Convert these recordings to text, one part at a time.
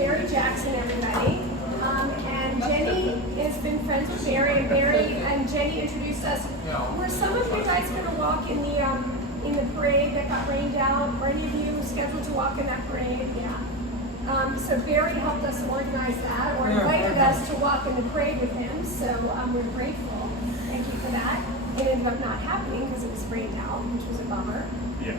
Barry Jackson, everybody. And Jenny has been friends with Barry, and Barry and Jenny introduced us. Were some of you guys going to walk in the parade that got rained out? Were any of you scheduled to walk in that parade? Yeah. So Barry helped us organize that, or invited us to walk in the parade with him. So we're grateful. Thank you for that. It ended up not happening because it was rained out, which was a bummer. Yeah.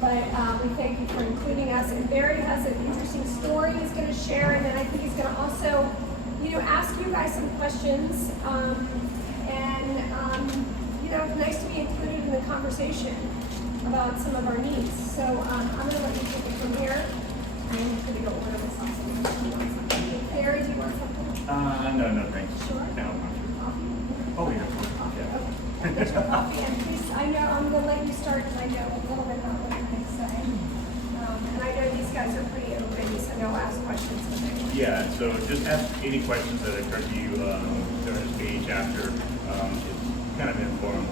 But we thank you for including us. And Barry has an interesting story he's going to share, and then I think he's going to also, ask you guys some questions. Nice to be included in the conversation about some of our needs. So I'm going to let you take it from here. I'm going to go order myself something. Barry, do you want something? No, thanks. Sure. No. Coffee? Oh, yeah. Coffee. Yeah. Okay. Get your coffee, and please, I know I'm going to let you start because I know a little bit about what you're going to say. And I know these guys are pretty open, so they'll ask questions. Yeah, so just ask any questions that occur to you during the speech after. It's kind of informal.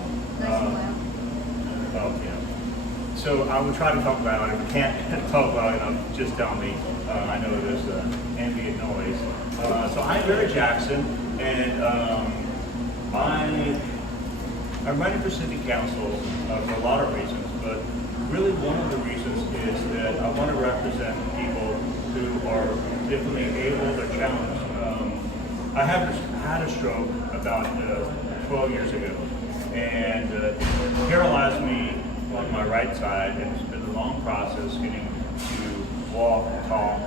So I will try to talk about it. If we can't talk about it, just tell me. I know there's ambient noise. So I'm Barry Jackson, and I'm running for city council for a lot of reasons, but really one of the reasons is that I want to represent people who are differently able or challenged. I had a stroke about 12 years ago, and it paralyzed me on my right side, and it's been a long process getting to walk, talk,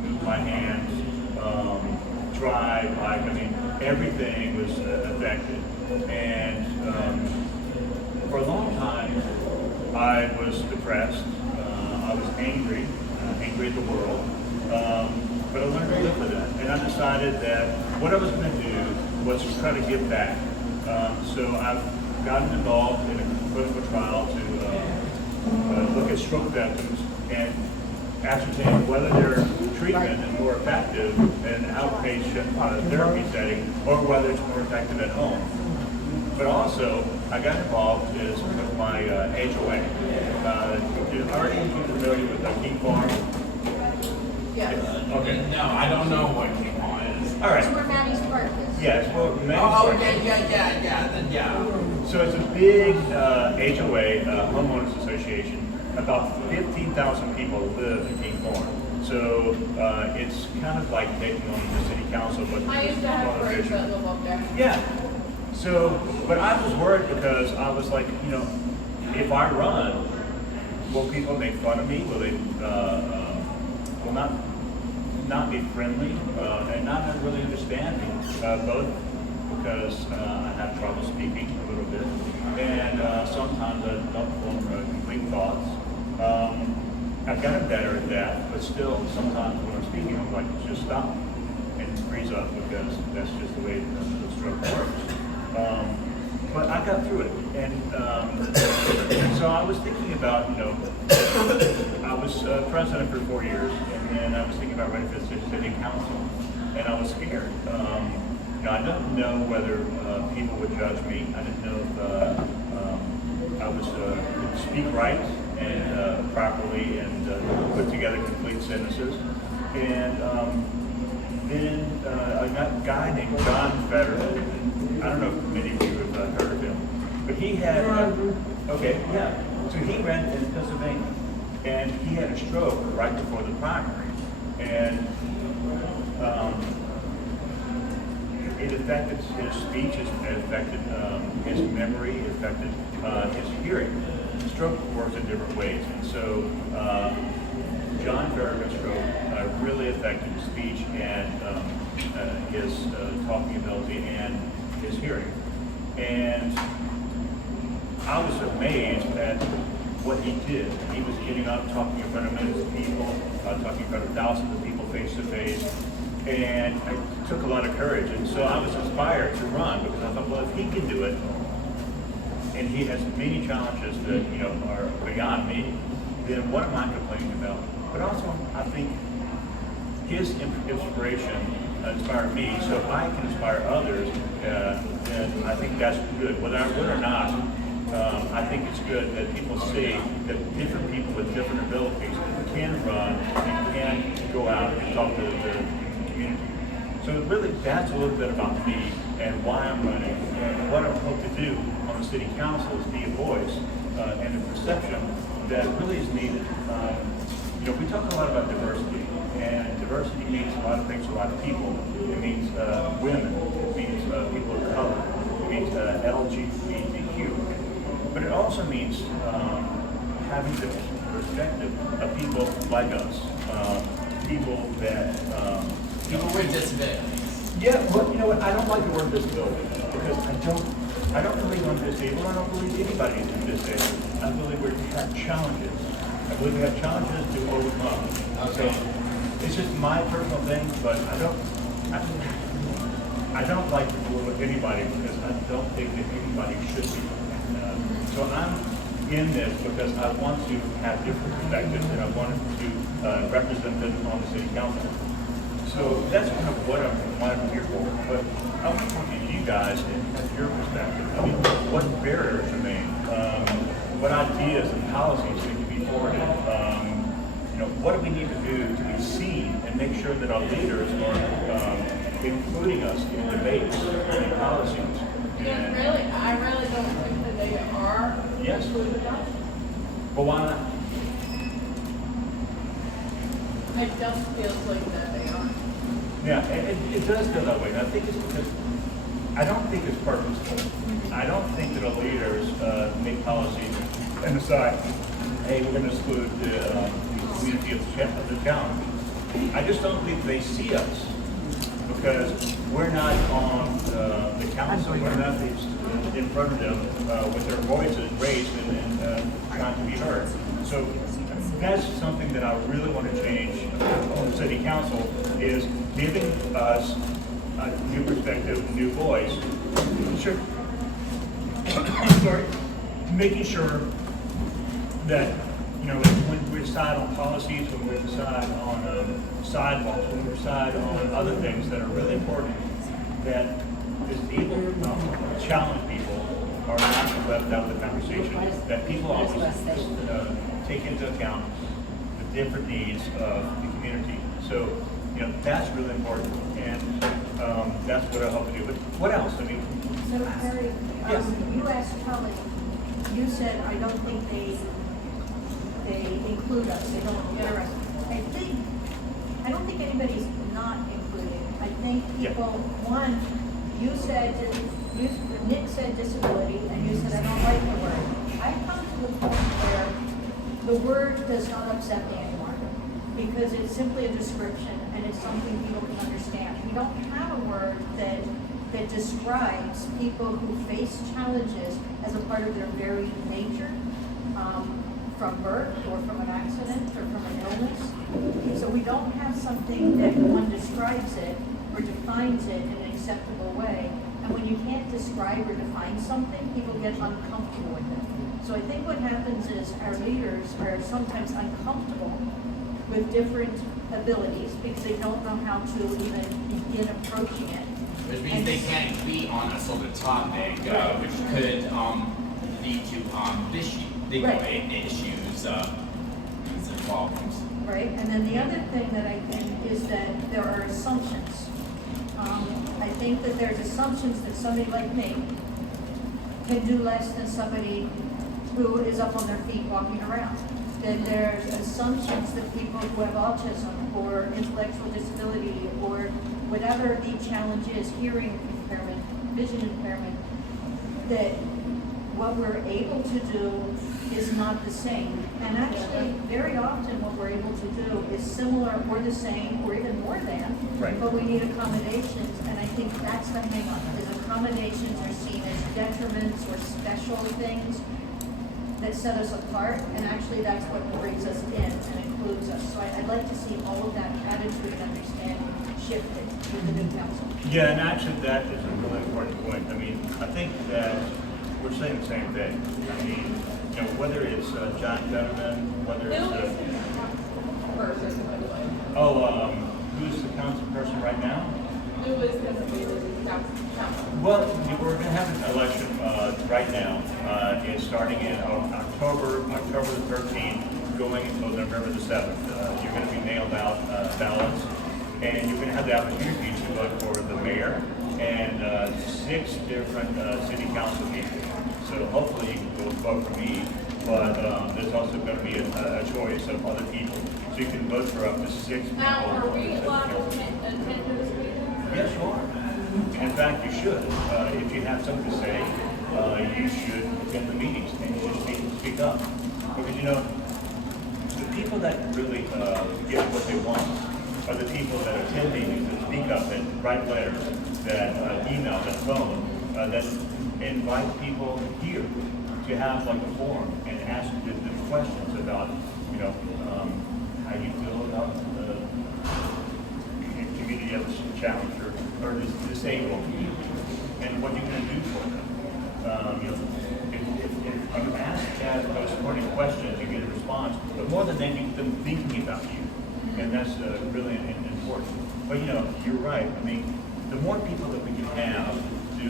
move my hands, drive, bike. I mean, everything was affected. And for a long time, I was depressed. I was angry at the world. But I learned to live with that. And I decided that what I was going to do was to try to give back. So I've gotten involved in a clinical trial to look at stroke victims and ascertain whether their treatment is more effective in an outpatient therapy setting or whether it's more effective at home. But also, I got involved with my HOA. Are you familiar with King Farm? Yes. Okay. No, I don't know what King Farm is. All right. It's where Maddie's Park is. Yeah, it's where Yeah. So it's a big HOA, homeowners association. About 15,000 people live in King Farm. So it's kind of like taking on the city council, but I used to have friends that live up there. yeah. So, but I was worried because I was like, if I run, will people make fun of me? Will they will not be friendly and not really understand me? Both because I have trouble speaking a little bit, and sometimes I don't form complete thoughts. I've gotten better at that, but still, sometimes when I'm speaking, I'm like, just stop and freeze up because that's just the way the stroke works. But I got through it, and so I was thinking about, I was president for 4 years, and then I was thinking about running for the city council, and I was scared. I didn't know whether people would judge me. I didn't know if I could speak right and properly and put together complete sentences. And then I got a guy named John Fetterman. I don't know if many of you have heard of him, but he had, so he ran in Pennsylvania, and he had a stroke right before the primary, and it affected his speech, it affected his memory, it affected his hearing. Stroke works in different ways, and so John Farragut's stroke really affected his speech and his talking ability and his hearing. And I was amazed at what he did. He was getting up, talking in front of millions of people, talking in front of thousands of people face to face, and it took a lot of courage. And so I was inspired to run because I thought, well, if he can do it, and he has many challenges that are beyond me, then what am I complaining about? But also, I think his inspiration inspired me, so if I can inspire others, then I think that's good. Whether I would or not, I think it's good that people see that different people with different abilities can run and can go out and talk to the community. So really, that's a little bit about me and why I'm running. What I hope to do on the city council is be a voice and a perception that really is needed. We talk a lot about diversity, and diversity means a lot of things to a lot of people. It means women, it means people of color, it means LGBTQ, but it also means having the perspective of people like us, people that People with disabilities. yeah, well, you know what? I don't like the word disability because I don't believe I'm disabled. I don't believe anybody is disabled. I believe we have challenges. I believe we have challenges to overcome. So it's just my personal thing, but I don't like to fool with anybody because I don't think that anybody should be. So I'm in this because I want to have different perspectives and I want to represent them on the city council. So that's kind of what I'm here for. But I want to talk to you guys and have your perspective. I mean, what barriers remain? What ideas and policies need to be forwarded? What do we need to do to be seen and make sure that our leaders are including us in debates and policies? And really, I really don't think that they are. Yes. included us. But why not? It just feels like that they are. Yeah, it does feel that way. And I think it's because I don't think it's purposeful. I don't think that our leaders make policies and decide, hey, we're going to exclude the community of the town. I just don't think they see us because we're not on the council. We're not in front of them with their voices raised and trying to be heard. So that's something that I really want to change on the city council is giving us a new perspective, a new voice. Sure. Sorry. Making sure that, when we decide on policies, when we decide on sidewalks, when we decide on other things that are really important, that disabled challenge people are not left out of the conversation, that people always take into account the different needs of the community. So, that's really important, and that's what I hope to do. But what else? I mean, So, Harry, Yes. You asked Kelly, you said, I don't think they include us, they don't consider us. I don't think anybody's not included. I think people, one, Nick said disability, and you said, I don't like the word. I've come to the point where the word does not upset me anymore, because it's simply a description, and it's something people can understand. We don't have a word that describes people who face challenges as a part of their very nature, from birth or from an accident or from an illness. So we don't have something that one describes it or defines it in an acceptable way. And when you can't describe or define something, people get uncomfortable with it. So I think what happens is our leaders are sometimes uncomfortable with different abilities because they don't know how to even begin approaching it. Which means they can't be on a sort of topic, which could lead to big Right. issues and problems. Right, and then the other thing that I think is that there are assumptions. I think that there's assumptions that somebody like me can do less than somebody who is up on their feet walking around. That there's assumptions that people who have autism or intellectual disability or whatever the challenge is, hearing impairment, vision impairment, that what we're able to do is not the same. And actually, very often what we're able to do is similar or the same or even more than, Right. but we need accommodations, and I think that's the hang on, is accommodations are seen as detriments or special things that set us apart, and actually that's what brings us in and includes us. So I'd like to see all of that attitude and understanding shifted with the new council. yeah, and actually that is a really important point. I mean, I think that we're saying the same thing. I mean, whether it's John Fetterman, whether Who is it's the person, by the way? who's the council person right now? Who is going to be the council? Well, we're going to have an election right now. It's starting in October the 13th, going until November the 7th. You're going to be mailed out ballots. And you're gonna have the opportunity to vote for the mayor and 6 different city council people. So hopefully you will vote for me, but there's also gonna be a choice of other people. So you can vote for up to 6 people. Now, are we allowed to attend those meetings? Yes, you are. In fact, you should. If you have something to say, you should attend the meetings and you should speak up. Because you know, the people that really get what they want are the people that attend meetings, that speak up, that write letters, that email, that phone, that invite people here to have like a forum and ask the questions about, you know, how you feel about the community of challenge or disabled community, and what you're going to do for them. You know, if you ask those supporting questions, you get a response, but more than that, you get them thinking about you, and that's really important. But you know, you're right. I mean, the more people that we can have to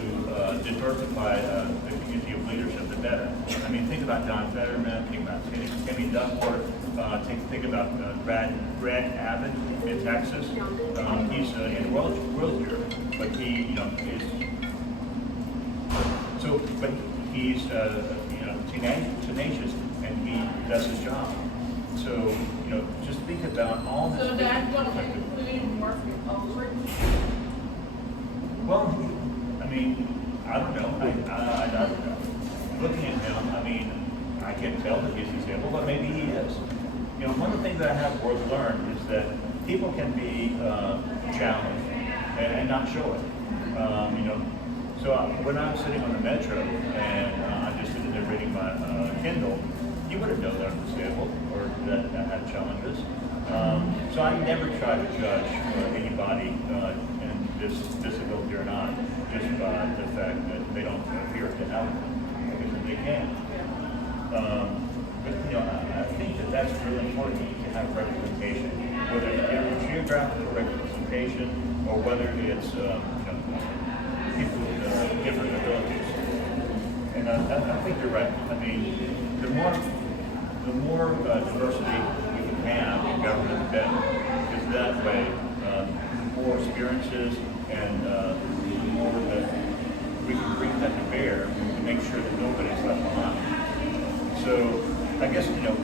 diversify the community of leadership, the better. I mean, think about Don Fetterman, think about Timmy Duckworth, think about Brad Abbott in Texas. He's in wheelchair, but he, you know, is so. But he's you know, tenacious, and he does his job. So you know, just think about all this. So that's going to include Murphy Aldridge? Well, I mean, I don't know. I don't know. Looking at him, I mean, I can't tell that he's disabled, but maybe he is. You know, one of the things that I have learned is that people can be challenged and not show it. You know, so when I was sitting on the metro and I'm just sitting there reading my Kindle, you wouldn't know that I'm disabled or that I have challenges. So I never try to judge anybody in this disability or not just by the fact that they don't appear to have it, because they can. But you know, I think that that's really important to have representation, whether it's geographical representation or whether it's you know, people with different abilities. And I think you're right. I mean, the more diversity we can have in government, the better. Because that way, more experiences and the more that we can bring that to bear to make sure that nobody's left behind. So, I guess, you know,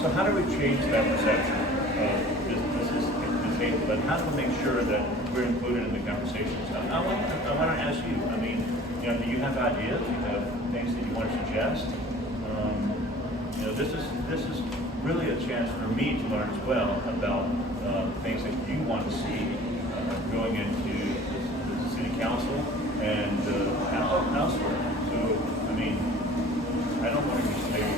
so how do we change that perception of this is disabled, and how do we make sure that we're included in the conversations? I want to ask you, I mean, you know, do you have ideas? Do you have things that you want to suggest? You know, this is really a chance for me to learn as well about things that you want to see going into the city council and elsewhere. So, I mean, I don't want to just maybe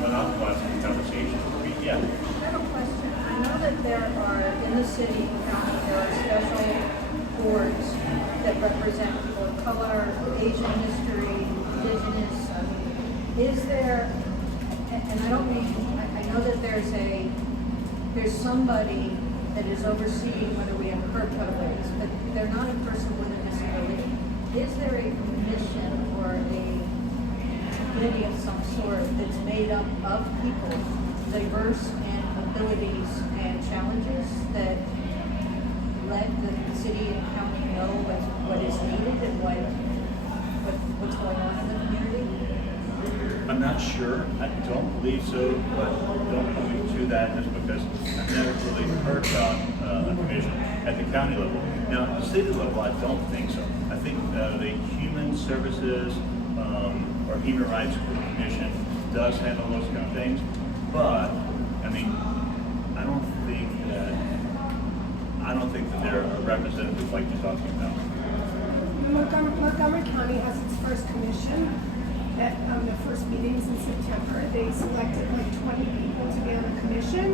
monopolize the conversation. Yeah. I have a question. I know that there are, in the city and county, there are special boards that represent people of color, Asian history, indigenous. Is there, and I don't mean, I know that there's somebody that is overseeing whether we have curb cutaways, but they're not a person with a disability. Is there a commission or a committee of some sort that's made up of people diverse in abilities and challenges that let the city and county know what is needed and what's going on in the community? I'm not sure. I don't believe so, but don't hold me to that just because I've never really heard about a commission at the county level. Now, at the city level, I don't think so. I think the Human Services or Human Rights Commission does handle those kind of things, but I mean, I don't think that they're a representative like you're talking about. Montgomery County has its first commission. At the first meetings in September, they selected like 20 people to be on the commission.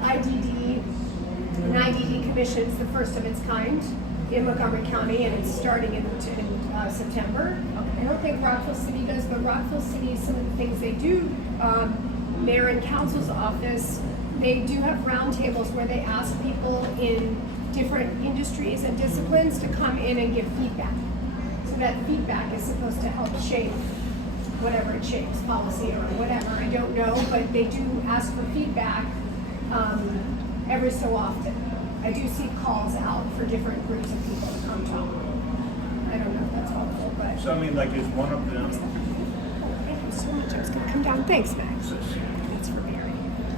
An IDD commission is the first of its kind in Montgomery County, and it's starting in September. I don't think Rockville City does, but Rockville City, some of the things they do, mayor and council's office, they do have roundtables where they ask people in different industries and disciplines to come in and give feedback. So that feedback is supposed to help shape whatever it shapes, policy or whatever. And don't know, but they do ask for feedback every so often. I do see calls out for different groups of people to come talk. I don't know if that's helpful, but. So I mean, like, is one of them? Thank you so much. I was gonna come down. Thanks, Max. That's for Mary.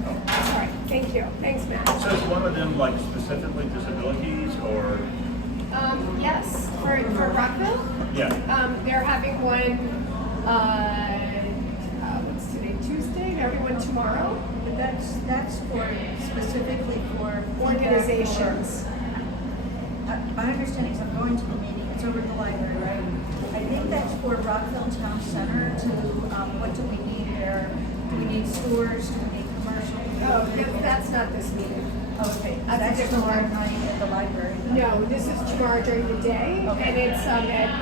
All right. Thank you. Thanks, Max. So is one of them like specifically disabilities or? Yes, for Rockville. Yeah. They're having one. What's today? Tuesday. They're having one tomorrow. But that's for, specifically for. Organizations. My understanding is I'm going to the meeting, it's over at the library, right? I think that's for Rockville Town Center to, what do we need there? Do we need stores, do we need commercial? Oh, that's not this meeting. Okay, That's a that's different tomorrow one. night at the library. No, this is tomorrow during the day, Okay. and it's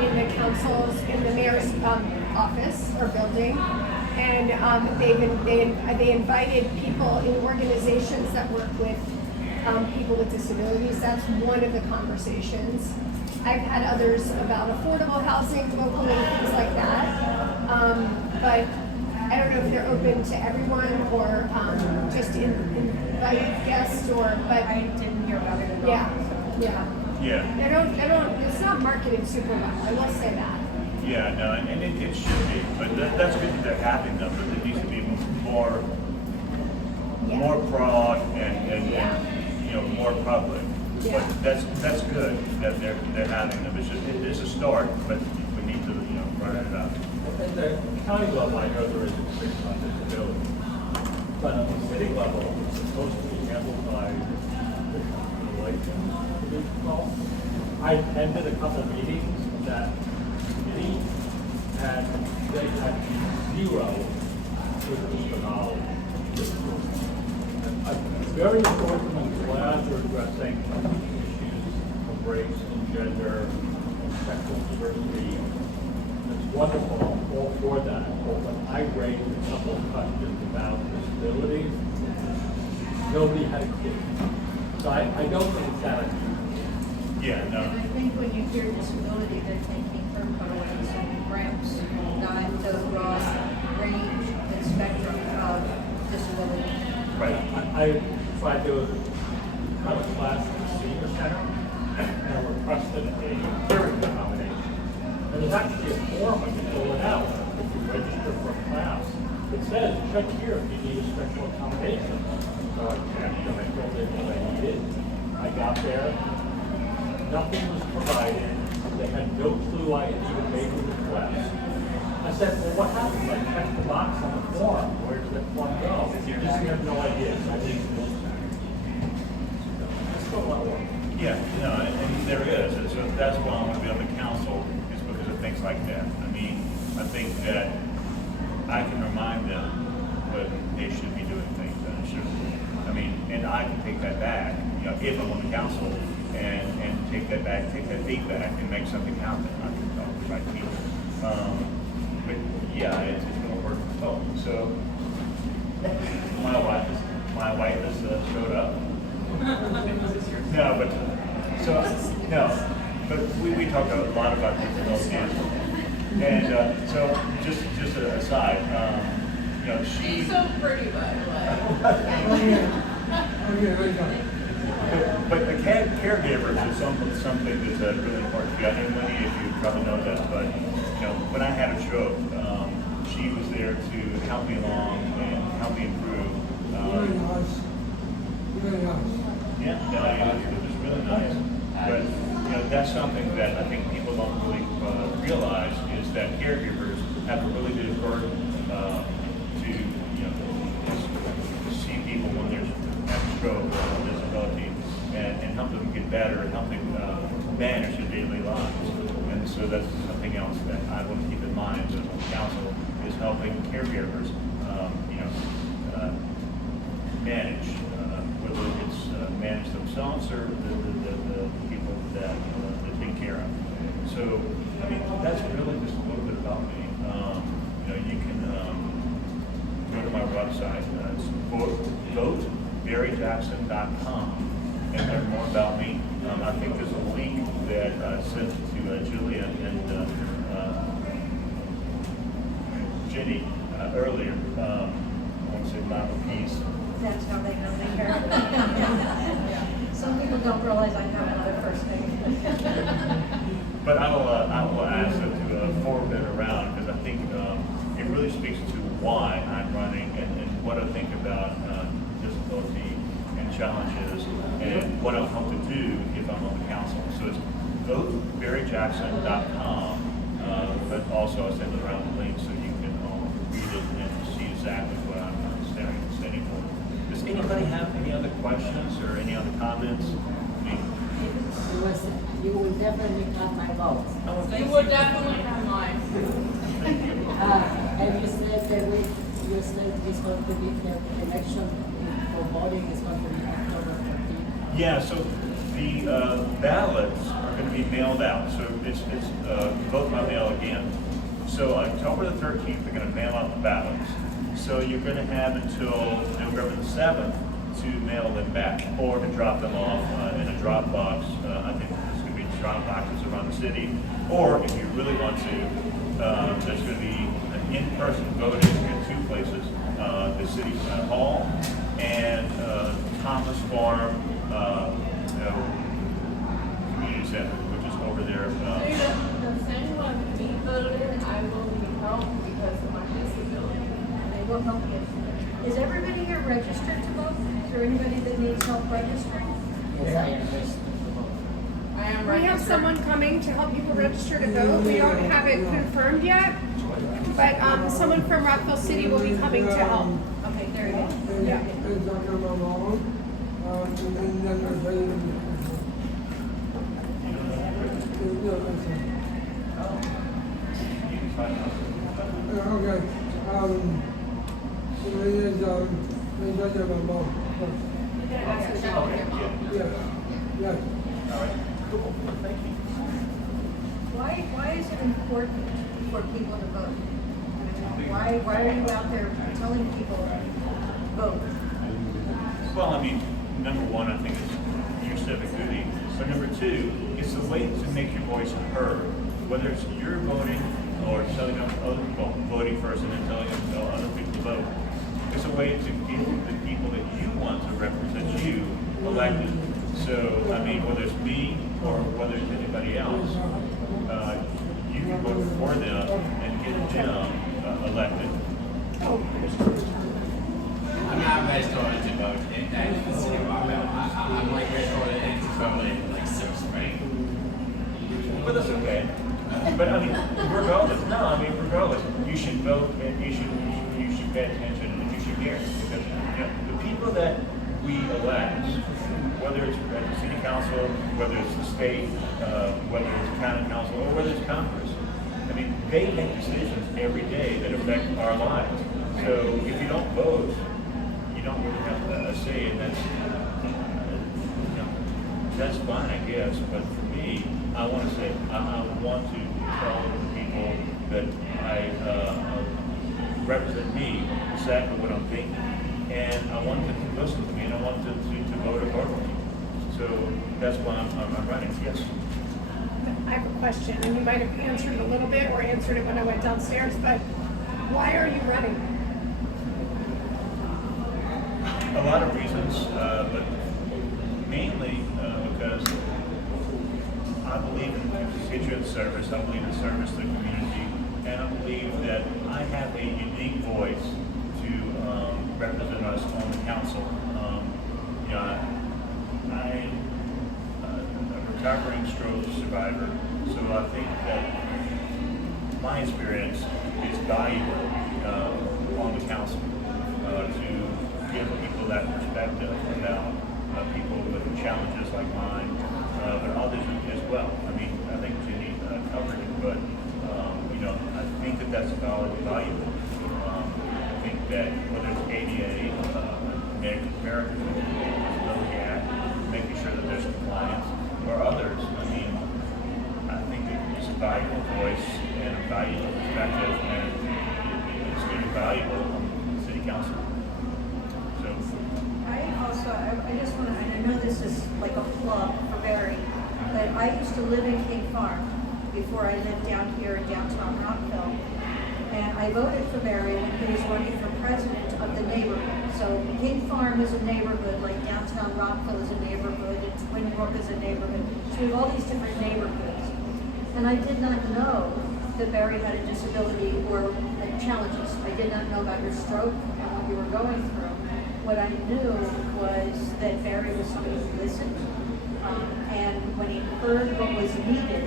in the council's, in the mayor's office or building. And they invited people in organizations that work with people with disabilities. That's one of the conversations. I've had others about affordable housing locally, things like that. But I don't know if they're open to everyone or just invited guests or, but I didn't hear about it at all. yeah. Yeah. They don't, it's not marketed super well, I will say that. Yeah. No, and it should be, but that's good that they're having them, but it needs to be more Yeah. broad and you know, more public. Yeah. But that's good that they're having them. It is a start, but we need to, you know, run it up. At the county level, I know there is a restriction on disability, but at the city level, it's supposed to be handled by relations, what it's called. I attended a couple of meetings that committee, and they had zero with knowledge. It's very important, I'm glad they're addressing issues of race and gender and sexual diversity. It's wonderful, I'm all for that. But I raised a couple of questions about disability. Nobody had a clue. So I don't think it's that unusual. Yeah. And No. I think when you hear disability, they're thinking permanent and ramps, not the broad range and spectrum of disability. Right. I tried to cut a class at the senior center and I requested a hearing accommodation. And there's actually a form when you fill it out if you register for a class. It says, check here if you need a special accommodation. So I checked and I filled in what I needed. I got there, nothing was provided. They had no clue I had even made the request. I said, well, what happens? I checked the box on the form. Where does that form go? You just have no idea. So I need to look back. It's still a lot of work. Yeah, no, and there is, and so that's why I want to be on the council, is because of things like that. I mean, I think that I can remind them when they should be doing things, and it should. I mean, and I can take that back, you know, if I'm on the council, and take that back, take that feedback, and make something happen. I can talk to the right people. But yeah, it's going to work. Oh, so my wife has showed up. No, but we talked a lot about disability, and so just an aside, you know, She's so pretty, by the way. but the caregivers is something that's really important to you. I don't know if you probably know this, but you know, when I had a stroke, she was there to help me along and help me improve. Very nice. Very nice. Yeah, no, it was really nice. But you know, that's something that I think people don't really realize is that caregivers have a really big burden to you know to see people when there's a stroke or a disability and help them get better and help them manage their daily lives. And so that's something else that I want to keep in mind as a council is helping caregivers you know manage. Whether it's manage themselves or the people that they take care of. So, I mean, that's really just a little bit about me. You know, you can go to my website, it's votebarryjackson.com and learn more about me. I think there's a link that I sent to Julia and Jenny earlier. mile apiece. That's how they know they care. Some people don't realize I have another first name. But I will ask them to forward it around, because I think it really speaks to why I'm running and what I think about disability and challenges and what I'll hope to do if I'm on the council. So it's votebarryjackson.com, but also I'll send it around the link so you can read it and see exactly what I'm standing for. Does anybody have any other questions or any other comments? I mean, You will definitely have my vote. You will definitely have mine. And you said that you said it's going to be the election for voting is going to be October 14th. yeah, so the ballots are going to be mailed out. So it's vote by mail again. So October the 13th, they're going to mail out the ballots. So you're going to have until November the 7th to mail them back or to drop them off in a drop box. I think there's going to be drop boxes around the city. Or if you really want to, there's going to be an in-person voting in two places, the city hall and Thomas Farm Community Center, which is over there. The same one me voted, I will need help because of my disability. They will help you. Is everybody here registered to vote? Is there anybody that needs help registering? Yes, I am registered to vote. I am We have registered. someone coming to help people register to vote. We don't have it confirmed yet, but someone from Rockville City will be coming to help. Okay, there you go. Yeah. It's not on my own, and then I say, okay, so it is, it's not on my mom. Yes, yes. All right. Cool. Thank you. Why is it important for people to vote? Why are you out there telling people vote? Well, I mean, number one, I think it's your civic duty. But number two, it's a way to make your voice heard. Whether it's you're voting or telling other people voting first and then telling other people to vote. It's a way to get the people that you want to represent you elected. So, I mean, whether it's me or whether it's anybody else, you can vote for them and get them elected. I'm ready to vote in the city of Rockville. I'm like ready to vote in like Silver Spring. But that's okay. But I mean, regardless, you should vote and you should pay attention and you should hear. Because the people that we elect, whether it's at the city council, whether it's the state, whether it's county council, or whether it's Congress, I mean, they make decisions every day that affect our lives. So if you don't vote, you don't really have a say, and that's fine, I guess. But for me, I want to say I want to tell the people that represent me exactly what I'm thinking, and I want them to listen to me, and I want them to vote accordingly. So that's why I'm running. Yes. I have a question, and you might have answered it a little bit or answered it when I went downstairs, but why are you running? A lot of reasons, but mainly because I believe in constituent service. I believe in service to the community, and I believe that I have a unique voice to represent us on the council. I'm a recovering stroke survivor, so I think that my experience is valuable on the council to give people that perspective about people with challenges like mine, but others as well. I mean, I think Jenny covered it, but I think that that's valuable. I think that whether it's ADA, American Disability Act, making sure that there's compliance, or others, I mean, I think that it's a valuable voice and a valuable perspective, and it's going to be valuable on the city council. So. I just want to, and I know this is like a plug for Barry, but I used to live in King Farm before I lived down here in downtown Rockville. And I voted for Barry when he was running for president of the neighborhood. Farm is a neighborhood, like downtown Rockville is a neighborhood, and Twin Brook is a neighborhood. So we have all these different neighborhoods. And I did not know that Barry had a disability or challenges. I did not know about your stroke and what you were going through. What I knew was that Barry was somebody who listened, and when he heard what was needed,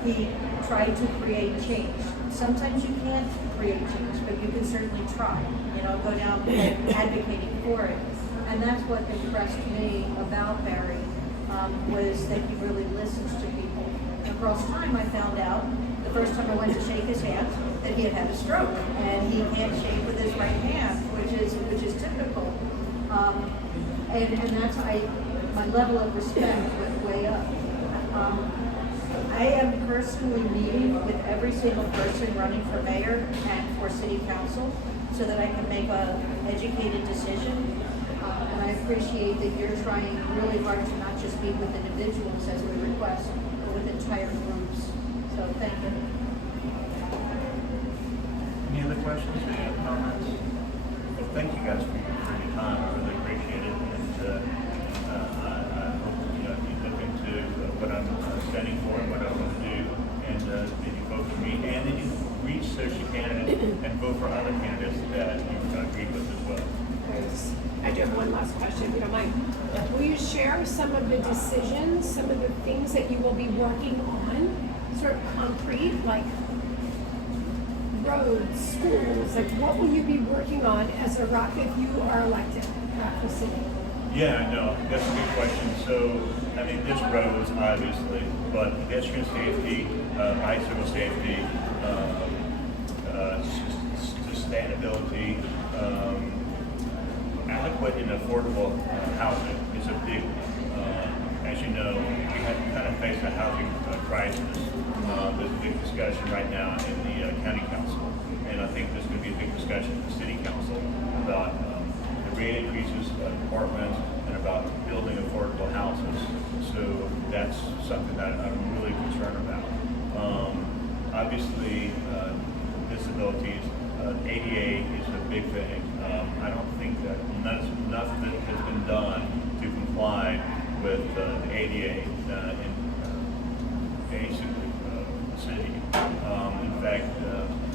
he tried to create change. Sometimes you can't create change, but you can certainly try. Go down advocating for it. And that's what impressed me about Barry, was that he really listens to people. And across time, I found out, the first time I went to shake his hand, that he had had a stroke, and he can't shake with his right hand, which is typical. And that's my level of respect went way up. I am personally meeting with every single person running for mayor and for city council so that I can make an educated decision. And I appreciate that you're trying really hard to not just meet with individuals as we request, but with entire groups. So thank you. Any other questions, any other comments? Well, thank you guys for your time, I really appreciate it, and I hope you look into what I'm standing for and what I want to do, and that you vote for me, and that you research your candidate and vote for other candidates that you agree with as well. I do have one last question, if you don't mind. Will you share some of the decisions, some of the things that you will be working on, sort of concrete, like roads, schools, like what will you be working on as a Rock if you are elected, Rockville City? Yeah, no, that's a good question. So, I mean, there's roads, obviously, but pedestrian safety, bicycle safety, sustainability, adequate and affordable housing is a big one. As you know, we have kind of faced a housing crisis. There's a big discussion right now in the county council, and I think there's going to be a big discussion in the city council about the rate increases of apartments and about building affordable houses. So that's something that I'm really concerned about. Obviously, disabilities, ADA is a big thing. I don't think that enough has been done to comply with the ADA in basically the city. In fact,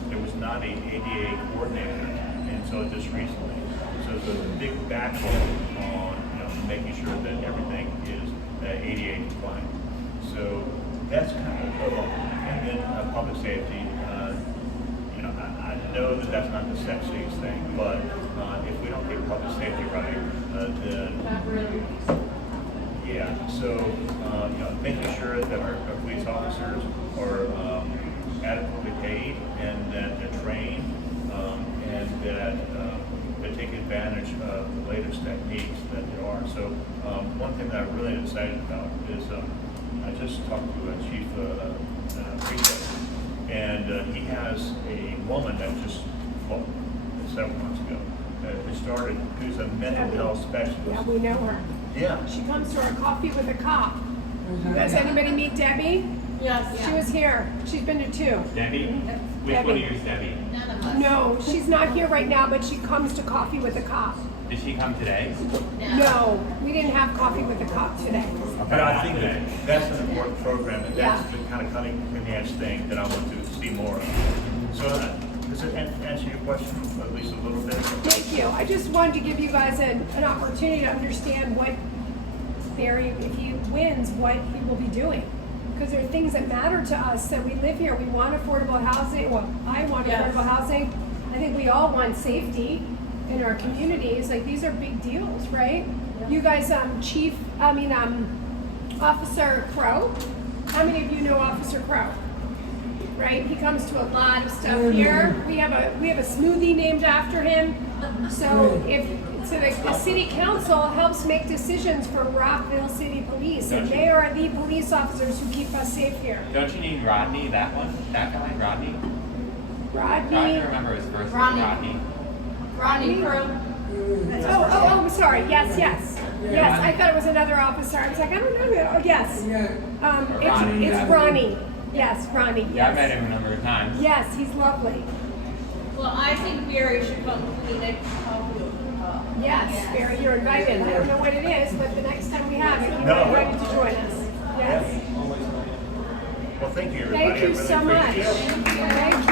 there was not an ADA coordinator until just recently. So there's a big backlog on making sure that everything is ADA compliant. So that's kind of and then public safety. I know that that's not the sexiest thing, but if we don't get public safety right, then yeah. So making sure that our police officers are adequately paid and that they're trained and that they take advantage of the latest techniques that there are. So one thing that I'm really excited about is I just talked to Chief Prefect, and he has a woman that just, several months ago, who started, who's a mental health specialist. Yeah, we know her. Yeah. She comes to our coffee with a cop. Does anybody meet Debbie? Yes. She was here. She's been to 2. Debbie? Which Debbie. one of you is Debbie? None of us. No, she's not here right now, but she comes to coffee with a cop. Did she come today? No, we didn't have coffee with the cop today. But I think that that's an important program, and that's Yeah. the kind of cutting edge thing that I want to see more of. So does it answer your question at least a little bit? Thank you. I just wanted to give you guys an opportunity to understand what Barry, if he wins, what he will be doing. Because there are things that matter to us that we live here. We want affordable housing. Well, I want Yes. affordable housing. I think we all want safety in our communities. Like, these are big deals, right? You guys, Officer Crow. How many of you know Officer Crow? Right? He comes to a lot of stuff here. We have a smoothie named after him. So the city council helps make decisions for Rockville City Police, and they are the police officers who keep us safe here. Don't you need Rodney, that one? That guy, Rodney? I Rodney. can't remember his first name, Rodney. Rodney. Rodney Crowe. Oh, I'm sorry. Yes. Yes, I thought it was another officer. I was like, I don't know. Oh, yes. Yeah. It's Ronnie. Yes, Ronnie. Yeah, I met Yes. him a number of times. Yes, he's lovely. Well, I think Barry should come to the next coffee with the cop. Yes, very I don't know what it is, but the next time we have it, No. you're ready to join us. Yes. Well, thank you, everybody. Thank you I really so much. appreciate it. Thank